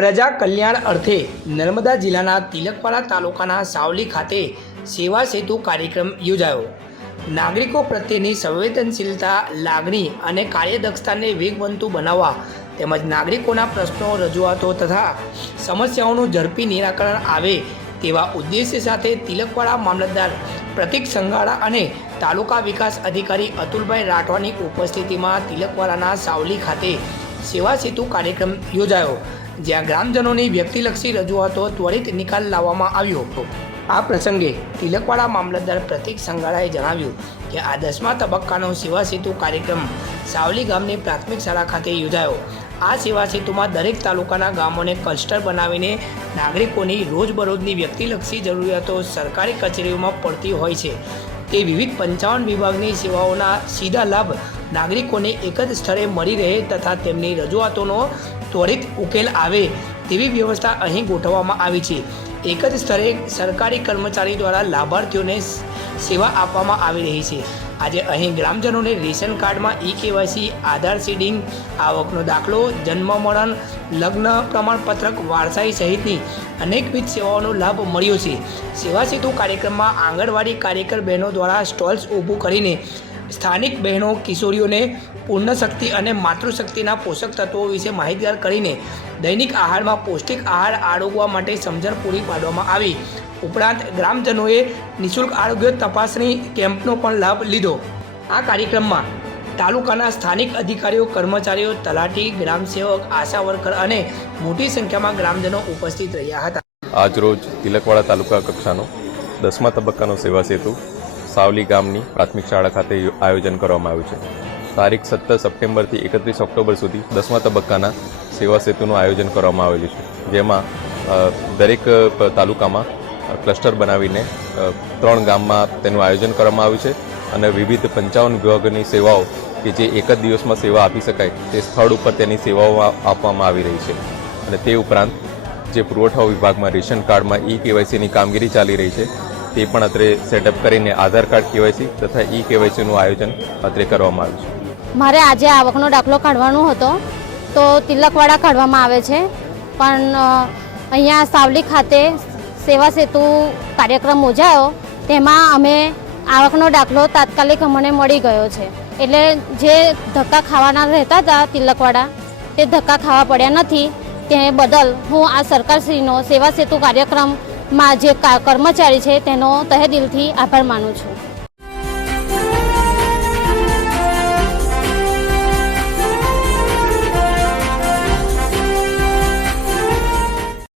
પ્રજા કલ્યાણ અર્થે નર્મદા જિલ્લાના તિલકવાડા તાલુકાના સાવલી ખાતે સેવા સેતુ કાર્યક્રમ યોજાયો. નાગરિકો પ્રત્યેની સંવેદનશીલતા, લાગણી અને કાર્યદક્ષતાને વેગવંતુ બનાવવા તેમજ નાગરિકોના પ્રશ્નો રજૂઆતો તથા સમસ્યાઓનું ઝડપી નિરાકરણ આવે તેવા ઉદ્દેશ્ય સાથે તિલકવાડા મામલતદાર પ્રતિક સંગાળા અને તાલુકા વિકાસ અધિકારી અતુલભાઈ રાઠવાની ઉપસ્થિતિમાં તિલકવાડાના સાવલી ખાતે સેવા સેતુ કાર્યક્રમ યોજાયો. જ્યાં ગ્રામજનોની વ્યક્તિલક્ષી રજૂઆતો ત્વરિત નિકાલ લાવવામાં આવ્યો હતો. આ પ્રસંગે તિલકવાડા મામલતદાર પ્રતિક સંગાળાએ જણાવ્યું કે આ દસમા તબક્કાનો સેવા સેતુ કાર્યક્રમ સાવલી ગામની પ્રાથમિક શાળા ખાતે યોજાયો. આ સેવા સેતુમાં દરેક તાલુકાના ગામોને ક્લસ્ટર બનાવીને નાગરિકોની રોજબરોજની વ્યક્તિલક્ષી જરૂરિયાતો સરકારી કચેરીઓમાં પડતી હોય છે. તે વિવિધ પંચાવન વિભાગની સેવાઓના સીધા લાભ નાગરિકોને એક જ સ્થળે મળી રહે તથા તેમની રજૂઆતોનો ત્વરિત ઉકેલ આવે તેવી વ્યવસ્થા અહીં ગોઠવવામાં આવી છે. એક જ સ્તરે સરકારી કર્મચારી દ્વારા લાભાર્થીઓને સેવા આપવામાં આવી રહી છે. આજે અહીં ગ્રામજનોને રેશન કાર્ડમાં ઈ કેવાયસી આધાર સીડિંગ, આવકનો દાખલો, જન્મ મરણ, લગ્ન પ્રમાણપત્રક, વારસાઈ સહિતની અનેકવિધ સેવાઓનો લાભ મળ્યો છે. સેવા સેતુ કાર્યક્રમમાં આંગણવાડી કાર્યકર બહેનો દ્વારા સ્ટોલ્સ ઊભું કરીને સ્થાનિક બહેનો કિશોરીઓને પૂર્ણ શક્તિ અને માતૃશક્તિના પોષક તત્વો વિશે માહિતગાર કરીને દૈનિક આહારમાં પૌષ્ટિક આહાર આળોગવા માટે સમજણ પૂરી પાડવામાં આવી. ઉપરાંત ગ્રામજનોએ નિઃશુલ્ક આરોગ્ય તપાસણી કેમ્પનો પણ લાભ લીધો. આ કાર્યક્રમમાં તાલુકાના સ્થાનિક અધિકારીઓ, કર્મચારીઓ, તલાટી ગ્રામસેવક આશા વર્કર અને મોટી સંખ્યામાં ગ્રામજનો ઉપસ્થિત રહ્યા હતા. આજરોજ તિલકવાડા તાલુકા કક્ષાનો દસમા તબક્કાનો સેવા સેતુ સાવલી ગામની પ્રાથમિક શાળા ખાતે આયોજન કરવામાં આવ્યું છે. તારીખ સત્તર સપ્ટેમ્બરથી એકત્રીસ ઓક્ટોબર સુધી દસમા તબક્કાના સેવા સેતુનું આયોજન કરવામાં આવેલું છે. જેમાં દરેક તાલુકામાં ક્લસ્ટર બનાવીને ત્રણ ગામમાં તેનું આયોજન કરવામાં આવ્યું છે અને વિવિધ પંચાવન વિભાગોની સેવાઓ કે જે એક જ દિવસમાં સેવા આપી શકાય તે સ્થળ ઉપર તેની સેવાઓ આપવામાં આવી રહી છે. અને તે ઉપરાંત જે પુરવઠા વિભાગમાં રેશન કાર્ડમાં ઈ કેવાયસીની કામગીરી ચાલી રહી છે તે પણ અત્રે સેટઅપ કરીને આધાર કાર્ડ, કેવાયસી તથા ઈ કેવાયસીનું આયોજન અત્રે કરવામાં આવ્યું છે. મારે આજે આવકનો દાખલો કાઢવાનો હતો. તો તિલકવાડા કાઢવામાં આવે છે. પણ અહીંયા સાવલી ખાતે સેવા સેતુ કાર્યક્રમ યોજાયો. તેમાં અમે આવકનો દાખલો તાત્કાલિક અમને મળી ગયો છે. એટલે જે ધક્કા ખાવાના રહેતા હતા તિલકવાડા, તે ધક્કા ખાવા પડ્યા નથી. તે બદલ હું આ સરકારશ્રીનો સેવા સેતુ કાર્યક્રમમાં જે કર્મચારી છે તેનો તહે દિલથી આભાર માનું છું.